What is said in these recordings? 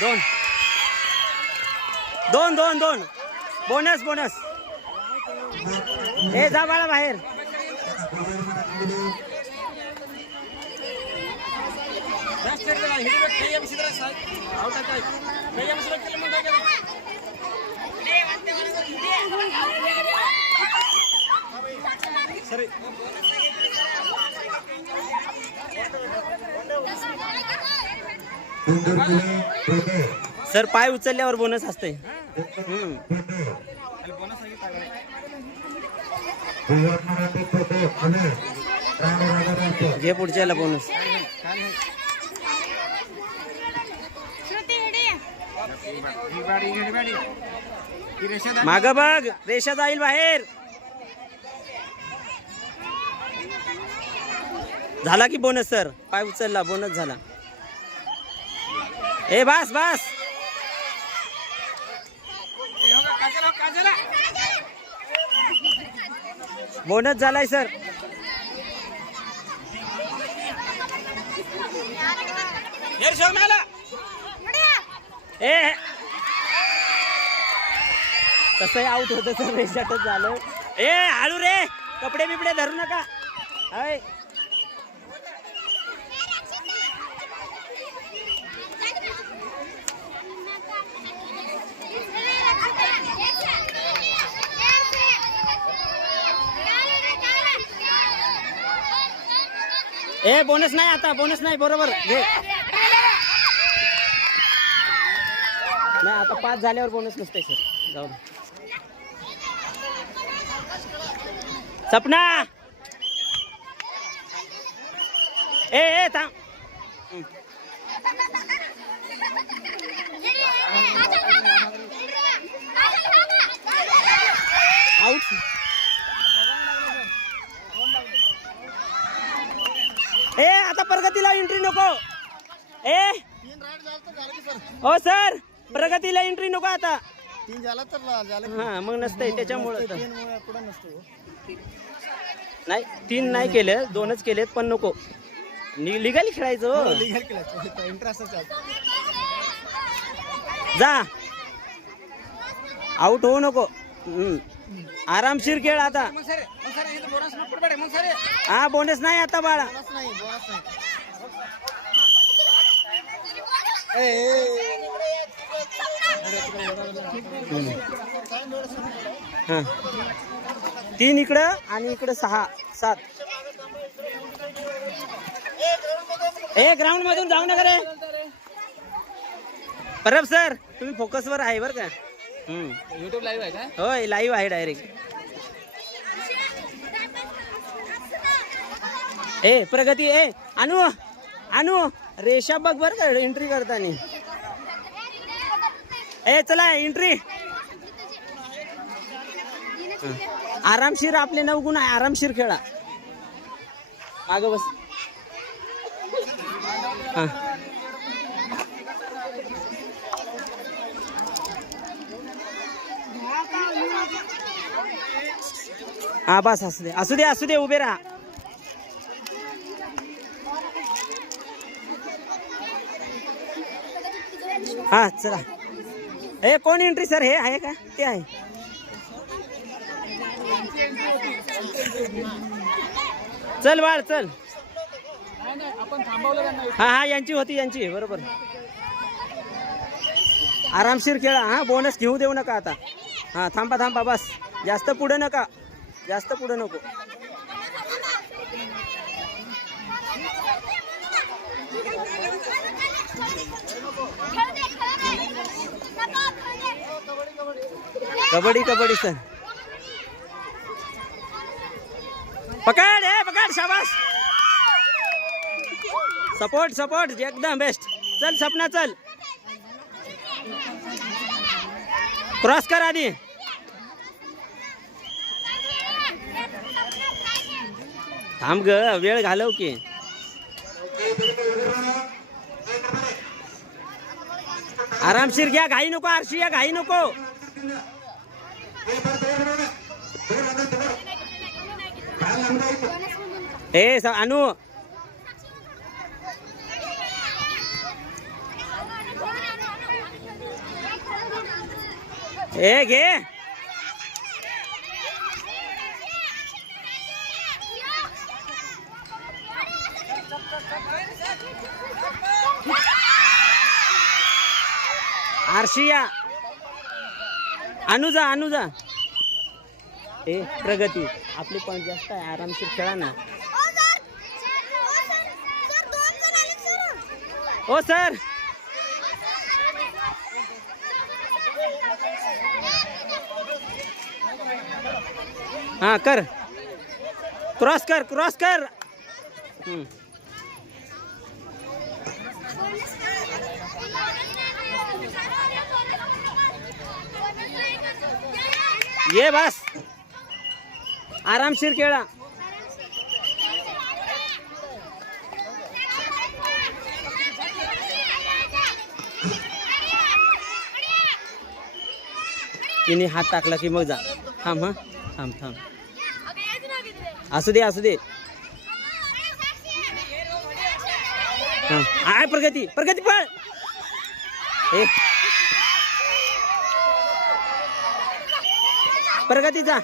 दोन. दोन दोन दोन. Bonus bonus. हे जा बाळा बाहेर. सर सर पाय उचलल्यावर बोनस असते घे पुढच्याला बोनस माग बघ रेषा जाईल बाहेर. झाला की बोनस सर पाय उचलला बोनस झाला. ए बास बास. बोनस झालाय सर ए. तसंही आउट होतं सर रेषातच झालं. ए हळू रे. कपडे बिपडे धरू नका. हाय ए बोनस नाही आता बोनस नाही बरोबर. घे. नाही आता पाच झाल्यावर बोनस नसते सर जाऊ. सपना! ए ए थांब. आउट ए आता प्रगतीला एंट्री नको. ए. हो सर. प्रगतीला एंट्री नको आता. तीन झाला तर झालं हा मग नसतंय त्याच्यामुळं तर. तीन पुढे नसतो नाही तीन नाही केले दोनच केलेत पण नको. लिगली खेळायचं हो. इंटरेस्ट जा. आउट होऊ नको. हम्म. आरामशीर खेळ आता. हा बोनस नाही आता बाळा. तीन इकडं आणि इकडं सहा सात. ए ग्राउंड मधून जाऊ नका रे. परब सर तुम्ही फोकस वर आहे बर का. युट्यूब लाईव्ह आहे का? होय लाईव्ह आहे डायरेक्ट ए प्रगती ए अनु अनु रेषा बघ बर का एंट्री करताना. ए चला एंट्री आरामशीर आपले नऊ गुण आहे आरामशीर खेळा. माग बस. हा. हा बस असू दे असू दे असू दे उभे राहा. हा चला. ए कोण एंट्री सर हे आहे का? ते आहे. चल बाळ चल. हा हा यांची होती यांची. बरोबर. आरामशीर खेळा हा. बोनस घेऊ देऊ नका आता. हा थांबा थांबा बस. जास्त पुढे नका. जास्त पुढे नको. कबड्डी कबड्डी सर. पकड हे पकड शाबास. सपोर्ट सपोर्ट एकदम बेस्ट चल सपना चल. क्रॉस कर आधी. थांब ग वेळ घालव की. आरामशीर घ्या घाई नको आरशी या घाई नको. ए अनु. ए घे. आरशिया. अनुजा अनुजा. ए प्रगती. आपली पण जास्त आहे. आरामशीर खेळा ना. ओ सर. हां कर. क्रॉस कर क्रॉस कर. ये बस. आरामशीर खेळा तिने हात टाकला की मग जा. थांब हा. थांब थांब. असू दे असू दे. हा. आहे प्रगती प्रगती पळ. प्रगती जा.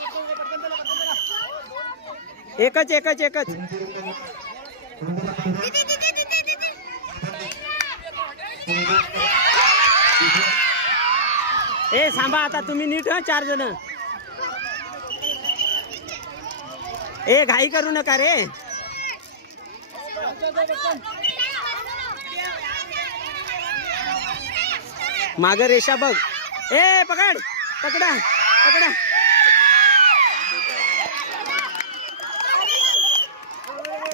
एकच एकच एकच. ए सांभा आता तुम्ही नीट हा चार जण. ए घाई करू नका रे. माग रेषा बघ. ए पकड पकडा पकडा.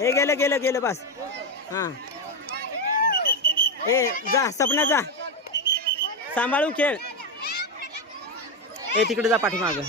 हे गेलं गेलं गेलं बस. हां. ए जा सपना जा. सांभाळून खेळ. ए तिकडे जा पाठीमागं.